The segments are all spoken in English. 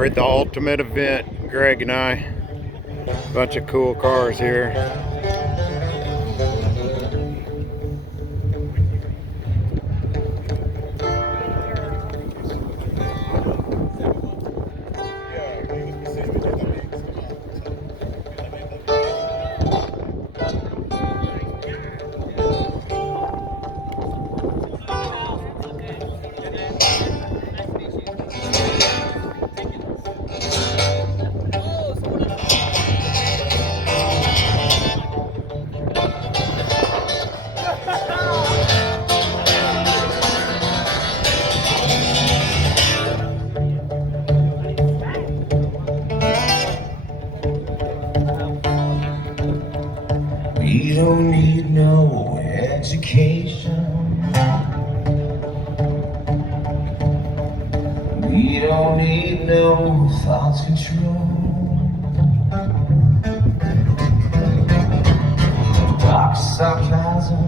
We're at the ultimate event, Greg and I. Bunch of cool cars here. We don't need no education. We don't need no thought control. Dark sarcasm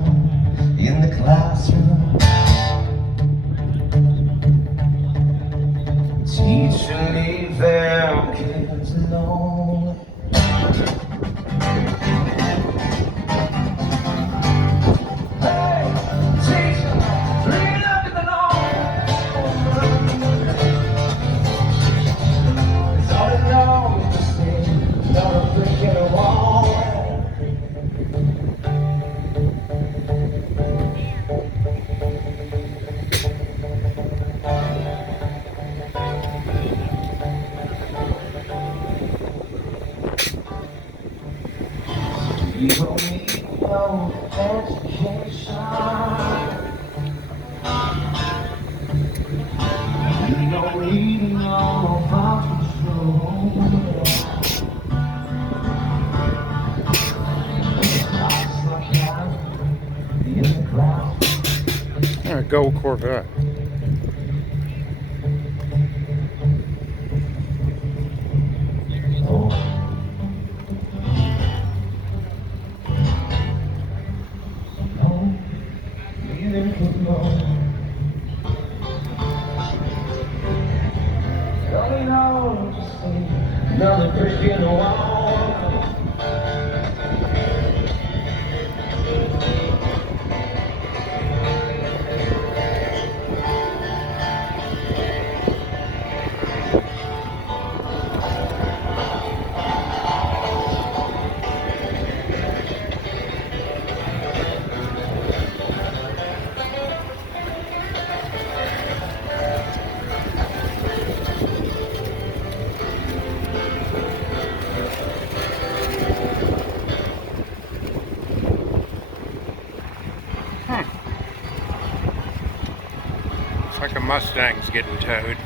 in the classroom. Teacher, leave them kids alone. You don't need no education. You don't need no thought control. A gold Corvette. Another brick in the wall. Looks like a Mustang's getting towed.